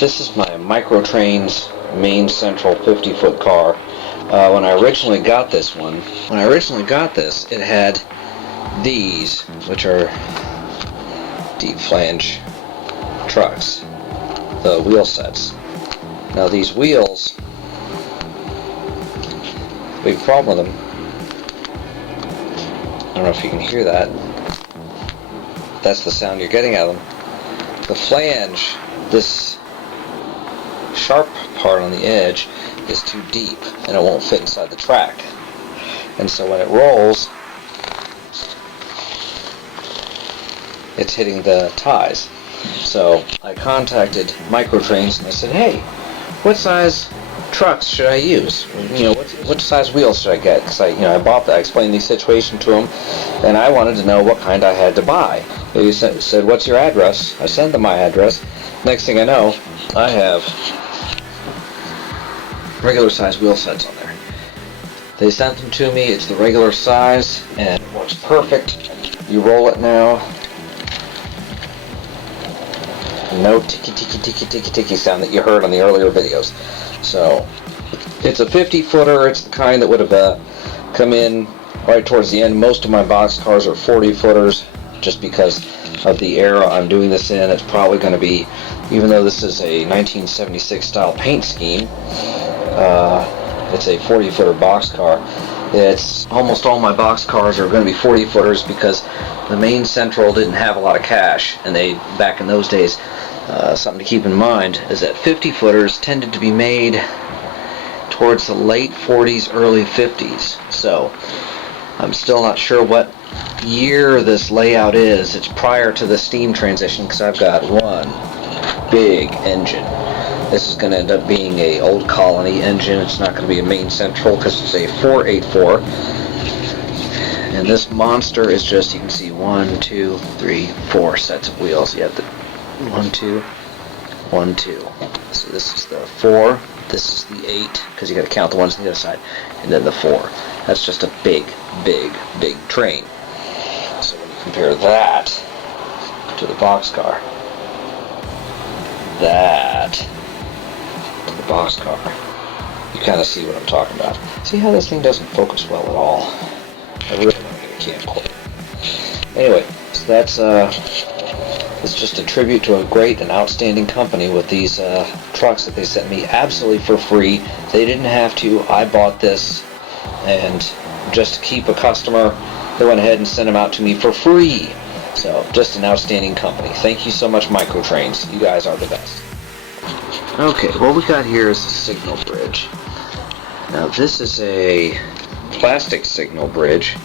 This is my Micro Trains main central 50-foot car. When I originally got this, it had these, which are deep flange trucks, the wheel sets. Now these wheels, big problem with them. I don't know if you can hear that. That's the sound you're getting out of them. The flange, this sharp part on the edge, is too deep and it won't fit inside the track. And so when it rolls, it's hitting the ties. So I contacted Micro Trains and I said, hey, what size trucks should I use? What size wheels should I get? Because I explained the situation to them, and I wanted to know what kind I had to buy. They said, what's your address? I sent them my address. Next thing I know, I have regular size wheel sets on there. They sent them to me. It's the regular size and it works perfect. You roll it now. No ticky ticky ticky ticky ticky sound that you heard on the earlier videos. So it's a 50-footer. It's the kind that would have come in right towards the end. Most of my box cars are 40-footers just because of the era I'm doing this in. It's probably going to be, even though this is a 1976 style paint scheme, it's a 40-footer box car. It's almost all my box cars are going to be 40-footers because the main central didn't have a lot of cash, and back in those days, something to keep in mind is that 50-footers tended to be made towards the late 40s, early 50s. So I'm still not sure what year this layout is. It's prior to the steam transition because I've got one big engine. This is going to end up being a old Colony engine. It's not going to be a main central because it's a 484. And this monster is just, you can see 1, 2, 3, 4 sets of wheels. You have the 1, 2, 1, 2. So this is the 4. This is the 8 because you got to count the ones on the other side, and then the 4. That's just a big, big, big train. So when you compare that to the boxcar, you kind of see what I'm talking about. See how this thing doesn't focus well at all? I really want to get a camcorder. Anyway, so that's it's just a tribute to a great and outstanding company with these trucks that they sent me absolutely for free. They didn't have to. I bought this, and just to keep a customer, they went ahead and sent them out to me for free. So, just an outstanding company. Thank you so much, Micro Trains. You guys are the best. Okay, what we got here is a signal bridge. Now, this is a plastic signal bridge,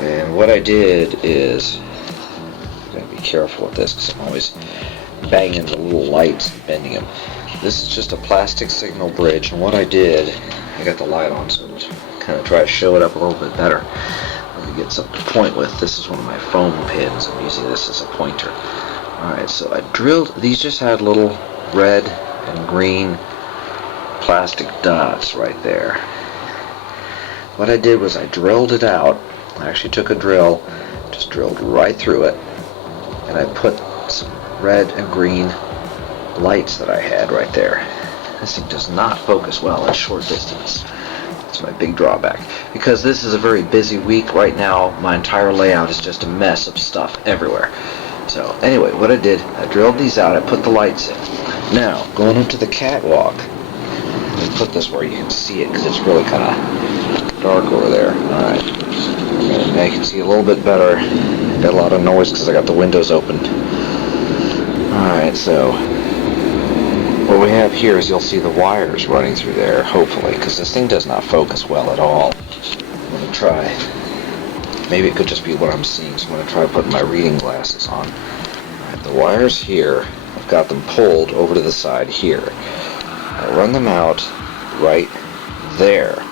and what I did is, I'm going to be careful with this because I'm always banging the little lights and bending them. This is just a plastic signal bridge, and what I did, I got the light on so to kind of try to show it up a little bit better. Let me get something to point with. This is one of my foam pins. I'm using this as a pointer. Alright, so I drilled, these just had little red and green plastic dots right there. What I did was I drilled it out. I actually took a drill, just drilled right through it, and I put some red and green lights that I had right there. This thing does not focus well at short distance. That's my big drawback. Because this is a very busy week right now, my entire layout is just a mess of stuff everywhere. So anyway, what I did, I drilled these out, I put the lights in. Now, going into the catwalk, let me put this where you can see it because it's really kind of dark over there. Alright, now you can see a little bit better. Got a lot of noise because I got the windows open. Alright, so what we have here is you'll see the wires running through there, hopefully, because this thing does not focus well at all. I'm going to try. Maybe it could just be what I'm seeing, so I'm going to try putting my reading glasses on. Alright, the wires here, I've got them pulled over to the side here. I run them out right there.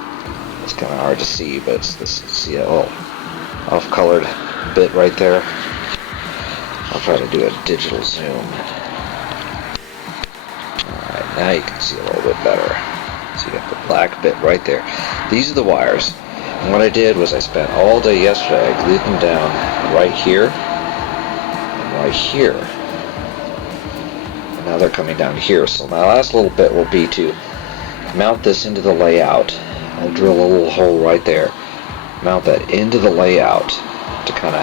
It's kind of hard to see, but it's this, see that little off-colored bit right there? I'll try to do a digital zoom. Alright, now you can see a little bit better. So you got the black bit right there. These are the wires. And what I did was I spent all day yesterday, I glued them down right here and right here. Now they're coming down here. So my last little bit will be to mount this into the layout. I'll drill a little hole right there. Mount that into the layout to kind of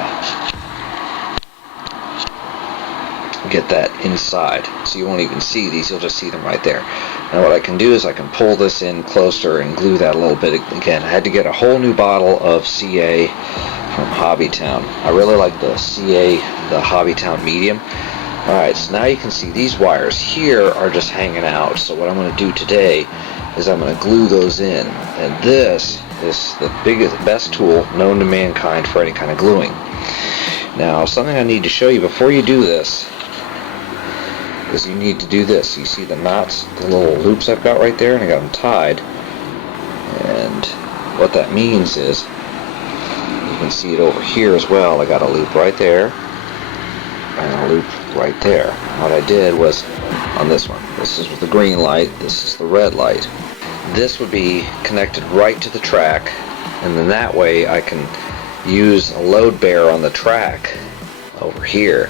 get that inside. So you won't even see these, you'll just see them right there. Now what I can do is I can pull this in closer and glue that a little bit. Again, I had to get a whole new bottle of CA from Hobbytown. I really like the CA, the Hobbytown medium. Alright, so now you can see these wires here are just hanging out. So what I'm going to do today is I'm going to glue those in. And this is the best tool known to mankind for any kind of gluing. Now, something I need to show you before you do this is you need to do this. You see the knots, the little loops I've got right there, and I got them tied. And what that means is, you can see it over here as well. I got a loop right there and a loop right there. What I did was, on this one, this is with the green light, this is the red light. This would be connected right to the track, and then that way I can use a load bear on the track over here.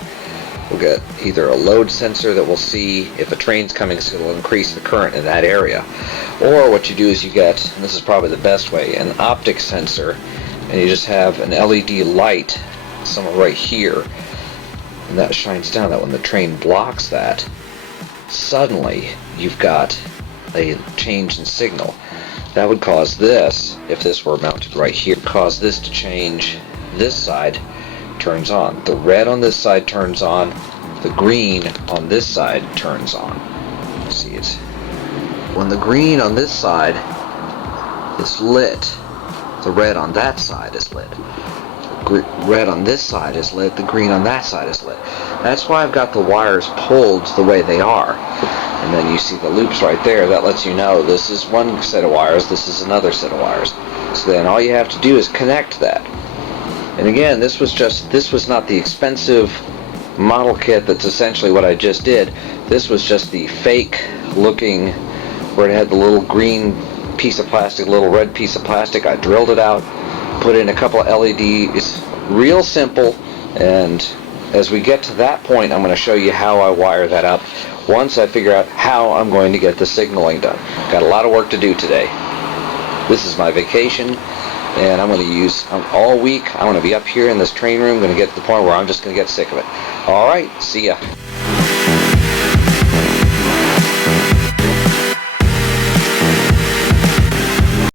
We'll get either a load sensor that will see if a train's coming, so it'll increase the current in that area. Or what you do is you get, and this is probably the best way, an optic sensor, and you just have an LED light somewhere right here, and that shines down. That when the train blocks that, suddenly you've got a change in signal. That would cause this, if this were mounted right here, cause this to change. This side turns on. The red on this side turns on. The green on this side turns on. See it? When the green on this side is lit, the red on that side is lit. The red on this side is lit. The green on that side is lit. That's why I've got the wires pulled the way they are. And then you see the loops right there. That lets you know this is one set of wires, this is another set of wires. So then all you have to do is connect that. And again, this was not the expensive model kit that's essentially what I just did. This was just the fake looking, where it had the little green piece of plastic, little red piece of plastic. I drilled it out, put in a couple of LEDs, real simple. And as we get to that point, I'm going to show you how I wire that up once I figure out how I'm going to get the signaling done. Got a lot of work to do today. This is my vacation, and I'm going to use all week. I'm going to be up here in this train room. I'm going to get to the point where I'm just going to get sick of it. All right, see ya.